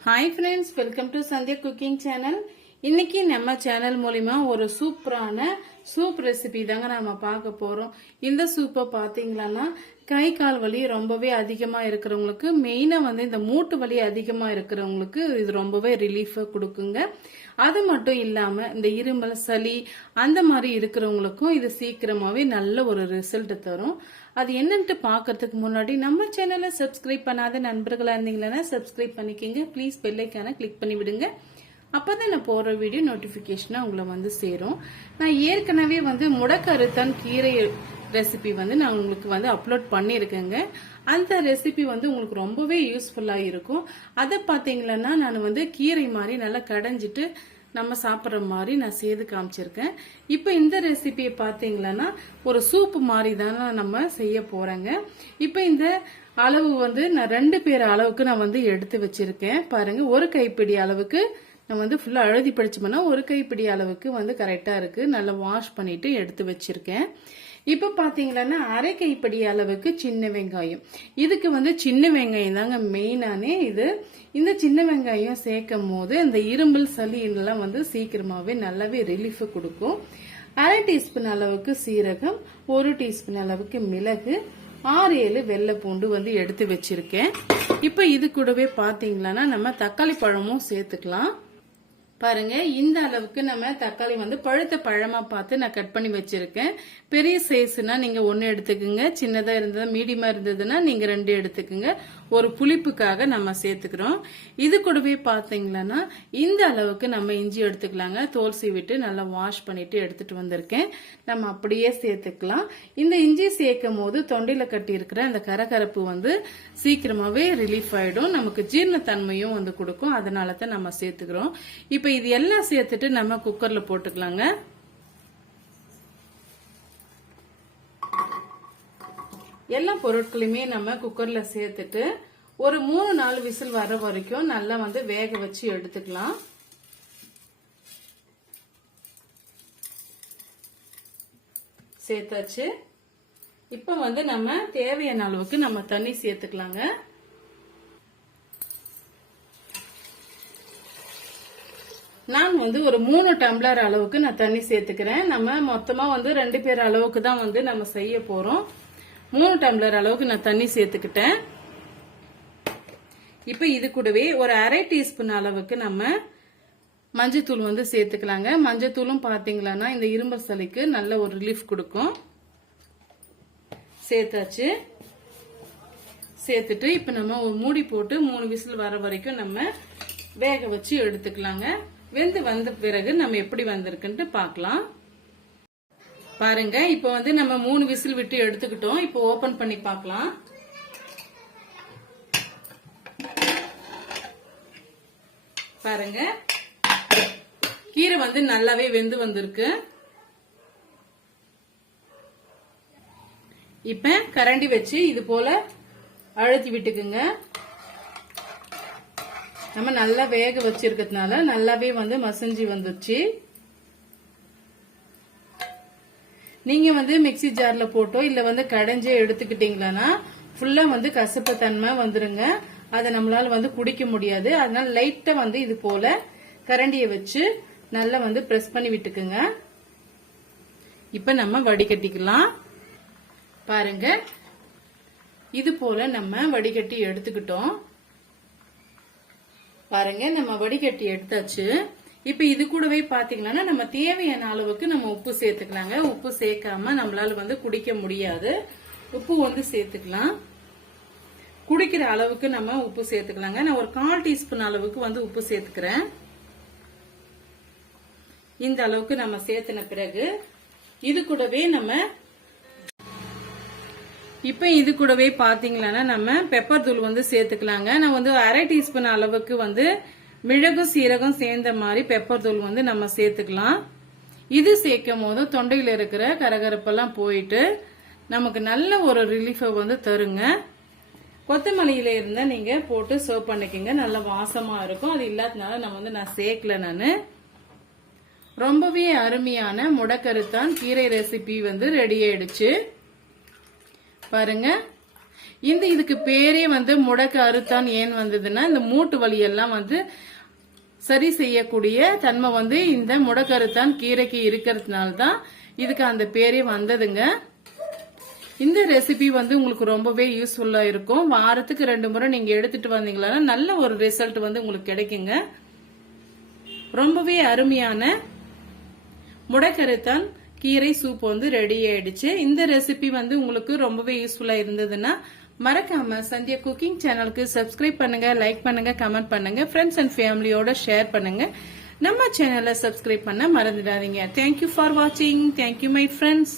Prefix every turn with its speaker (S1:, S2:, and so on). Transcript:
S1: Hi friends welcome to Sandhya cooking channel இன்னைக்கு நம்ம channel மூலிமா ஒரு சூப்பரான சூப் ரெசிபி தாங்க நம்ம பார்க்க போறோம். இந்த சூப்பை பார்த்தீங்களன்னா கை கால் வலி ரொம்பவே அதிகமாக இருக்கிறவங்களுக்கு மெயினாக வந்து இந்த மூட்டு வலி அதிகமாக இருக்கிறவங்களுக்கு இது ரொம்பவே ரிலீஃபை கொடுக்குங்க. அது மட்டும் இல்லாமல் இந்த இருமல் சளி அந்த மாதிரி இருக்கிறவங்களுக்கும் இது சீக்கிரமாகவே நல்ல ஒரு ரிசல்ட் தரும். அது என்னன்ட்டு பார்க்கறதுக்கு முன்னாடி நம்ம சேனலை சப்ஸ்கிரைப் பண்ணாத நண்பர்களாக இருந்தீங்கன்னா சப்ஸ்கிரைப் பண்ணிக்கங்க. ப்ளீஸ் பெல்லைக்கான கிளிக் பண்ணி விடுங்க அப்பதான் நான் போடுற வீடியோ நோட்டிஃபிகேஷனாக உங்களை வந்து சேரும். நான் ஏற்கனவே வந்து முடக்கருத்தான் கீரை ரெசிபி வந்து நான் உங்களுக்கு வந்து அப்லோட் பண்ணியிருக்கேங்க. அந்த ரெசிபி வந்து உங்களுக்கு ரொம்பவே யூஸ்ஃபுல்லாக இருக்கும். அதை பார்த்தீங்களன்னா நான் வந்து கீரை மாதிரி நல்லா கடைஞ்சிட்டு நம்ம சாப்பிட்ற மாதிரி நான் செய்து காமிச்சிருக்கேன். இப்போ இந்த ரெசிபியை பார்த்தீங்களன்னா ஒரு சூப் மாதிரி தானே நம்ம செய்ய போகிறோங்க இப்போ இந்த அளவு வந்து நான் ரெண்டு பேர் அளவுக்கு நான் வந்து எடுத்து வச்சிருக்கேன். பாருங்க ஒரு கைப்பிடி அளவுக்கு நான் வந்து ஃபுல்லாக அழுதி படிச்சோம்னா ஒரு கைப்பிடி அளவுக்கு வந்து கரெக்டாக இருக்குது நல்லா வாஷ் பண்ணிவிட்டு எடுத்து வச்சுருக்கேன். இப்போ பார்த்தீங்கன்னா அரை கைப்பிடி அளவுக்கு சின்ன வெங்காயம். இதுக்கு வந்து சின்ன வெங்காயம் தாங்க மெயினானே இது. இந்த சின்ன வெங்காயம் சேர்க்கும் போது இந்த இரும்பல் சளி வந்து சீக்கிரமாகவே நல்லாவே ரிலீஃப் கொடுக்கும். அரை டீஸ்பூன் அளவுக்கு சீரகம் ஒரு டீஸ்பூன் அளவுக்கு மிளகு ஆறு ஏழு வெள்ளை பூண்டு வந்து எடுத்து வச்சிருக்கேன். இப்போ இது கூடவே பார்த்தீங்களன்னா நம்ம தக்காளி பழமும் சேர்த்துக்கலாம். பாருங்க இந்த அளவுக்கு நம்ம தக்காளி வந்து பழுத்த பழமா பார்த்து நான் கட் பண்ணி வச்சிருக்கேன். பெரிய சைஸ்னா நீங்க ஒன்னு எடுத்துக்கோங்க. சின்னதா இருந்தது மீடியமா இருந்ததுன்னா நீங்க ரெண்டு எடுத்துக்கோங்க. ஒரு புளிப்புக்காக நம்ம சேர்த்துக்கிறோம். இது கூடவே பாத்தீங்களன்னா இந்த அளவுக்கு நம்ம இஞ்சி எடுத்துக்கலாங்க. தோல் சீவிட்டு நல்லா வாஷ் பண்ணிட்டு எடுத்துட்டு வந்திருக்கேன். நம்ம அப்படியே சேர்த்துக்கலாம். இந்த இஞ்சி சேர்க்கும் போது தொண்டையில கட்டி இருக்கிற அந்த கரகரப்பு வந்து சீக்கிரமாவே ரிலீஃப் ஆயிடும். நமக்கு ஜீரணத்தன்மையும் வந்து கொடுக்கும். அதனால தான் நம்ம சேர்த்துக்கிறோம். இப்போ இது எல்லாம் சேர்த்துட்டு நம்ம குக்கர்ல போட்டுக்கலாங்க. எல்லா பொருட்களையுமே நம்ம குக்கர்ல சேர்த்துட்டு ஒரு மூணு நாலு விசில் வர வரைக்கும் நல்லா வந்து வேக வச்சு எடுத்துக்கலாம். சேர்த்தாச்சு. இப்ப வந்து நம்ம தேவையான அளவுக்கு நம்ம தண்ணி சேர்த்துக்கலாங்க. நான் வந்து ஒரு மூணு டம்ளர் அளவுக்கு நான் தண்ணி சேர்த்துக்கிறேன். நம்ம மொத்தமா வந்து ரெண்டு பேர் அளவுக்கு தான் வந்து நம்ம செய்ய போறோம். மூணு டம்ளர் அளவுக்கு நான் தண்ணி சேர்த்துக்கிட்டேன். இப்போ இது கூடவே ஒரு அரை டீஸ்பூன் அளவுக்கு நம்ம மஞ்சத்தூள் வந்து சேர்த்துக்கலாங்க. மஞ்சத்தூளும் பார்த்தீங்களான்னா இந்த இரும்பல் சளிக்கு நல்ல ஒரு ரிலீஃப் கொடுக்கும். சேர்த்தாச்சு. சேர்த்துட்டு இப்போ நம்ம ஒரு மூடி போட்டு மூணு விசில் வர வரைக்கும் நம்ம வேக வச்சு எடுத்துக்கலாங்க. வெந்து வந்த பிறகு நம்ம எப்படி வந்திருக்குன்ட்டு பார்க்கலாம். பாருங்க இப்போ வந்து நம்ம மூணு விசில் விட்டு எடுத்துக்கிட்டோம். இப்போ ஓபன் பண்ணி பார்க்கலாம். பாருங்க. கீரை வந்து நல்லாவே வெந்து வந்திருக்கு. இப்ப கரண்டி வச்சு இது போல அழுத்தி விட்டுக்குங்க. நம்ம நல்லா வேக வச்சிருக்கிறதுனால நல்லாவே வந்து மசஞ்சி வந்துருச்சு. நீங்க வந்து மிக்சி ஜார்ல போட்டோ இல்ல வந்து கடைஞ்சே எடுத்துக்கிட்டீங்களா ஃபுல்லா வந்து கசப்பு தன்மை வந்துருங்க. அதை நம்மளால வந்து குடிக்க முடியாது. அதனால லைட்டா வந்து இது போல கரண்டிய வச்சு நல்லா வந்து பிரஸ் பண்ணி விட்டுக்குங்க. இப்ப நம்ம வடிகட்டிக்கலாம். பாருங்க. இது போல நம்ம வடிகட்டி எடுத்துக்கிட்டோம். பாருங்க நம்ம வடிகட்டி எடுத்தாச்சு. இப்ப இது கூடவே பாத்தீங்கன்னா நம்ம தேவையான அளவுக்கு நம்ம உப்பு சேர்த்துக்கலாங்க. உப்பு சேர்க்காம நம்மளால வந்து குடிக்க முடியாது. உப்பு வந்து சேர்த்துக்கலாம். குடிக்கிற அளவுக்கு நம்ம உப்பு சேர்த்துக்கலாங்க. நான் ஒரு கால் டீஸ்பூன் அளவுக்கு வந்து உப்பு சேர்த்துக்கிறேன். இந்த அளவுக்கு நம்ம சேர்த்தின பிறகு இது கூடவே நம்ம இப்ப இது கூடவே பாத்தீங்களன்னா நம்ம பெப்பர் தூள் வந்து சேர்த்துக்கலாங்க. நான் வந்து அரை டீஸ்பூன் அளவுக்கு வந்து மிளகும் சீரகம் சேர்ந்த மாதிரி பெப்பர் தூள் வந்து நம்ம சேர்த்துக்கலாம். இது சேர்க்கும் போது தொண்டையில் இருக்கிற கரகரப்பெல்லாம் போயிட்டு நமக்கு நல்ல ஒரு ரிலீஃபை வந்து தருங்க. கொத்தமல்லியில இருந்தா நீங்க போட்டு சர்வ் பண்ணிக்கங்க. நல்ல வாசமா இருக்கும். அது இல்லாதனால நான் வந்து நான் சேர்க்கல நானு. ரொம்பவே அருமையான முடக்கருத்தான் கீரை ரெசிபி வந்து ரெடி ஆயிடுச்சு. பாருங்க. இந்த இதுக்கு பேரே வந்து முடக்கு அறுத்தான் ஏன் வந்ததுன்னா இந்த மூட்டு வலி எல்லாம் வந்து சரி செய்யக்கூடிய தன்மை வந்து இந்த முடக்கருத்தான் கீரைக்கு இருக்கிறதுனால தான் இதுக்கு அந்த பேரே வந்ததுங்க. இந்த ரெசிபி வந்து உங்களுக்கு ரொம்பவே யூஸ்ஃபுல்லா இருக்கும். வாரத்துக்கு ரெண்டு முறை நீங்க எடுத்துட்டு வந்தீங்களா நல்ல ஒரு ரிசல்ட் வந்து உங்களுக்கு கிடைக்குங்க. ரொம்பவே அருமையான முடக்கருத்தான் கீரை சூப் வந்து ரெடி ஆயிடுச்சு. இந்த ரெசிபி வந்து உங்களுக்கு ரொம்பவே யூஸ்ஃபுல்லா இருந்ததுன்னா மறக்காம சந்தியா குக்கிங் சேனலுக்கு சப்ஸ்கிரைப் பண்ணுங்க லைக் பண்ணுங்க கமெண்ட் பண்ணுங்க ஃப்ரெண்ட்ஸ் அண்ட் ஃபேமிலியோட ஷேர் பண்ணுங்க. நம்ம சேனலை சப்ஸ்கிரைப் பண்ண மறந்துடாதீங்க. தேங்க்யூ ஃபார் வாட்சிங் தேங்க்யூ மை ஃப்ரெண்ட்ஸ்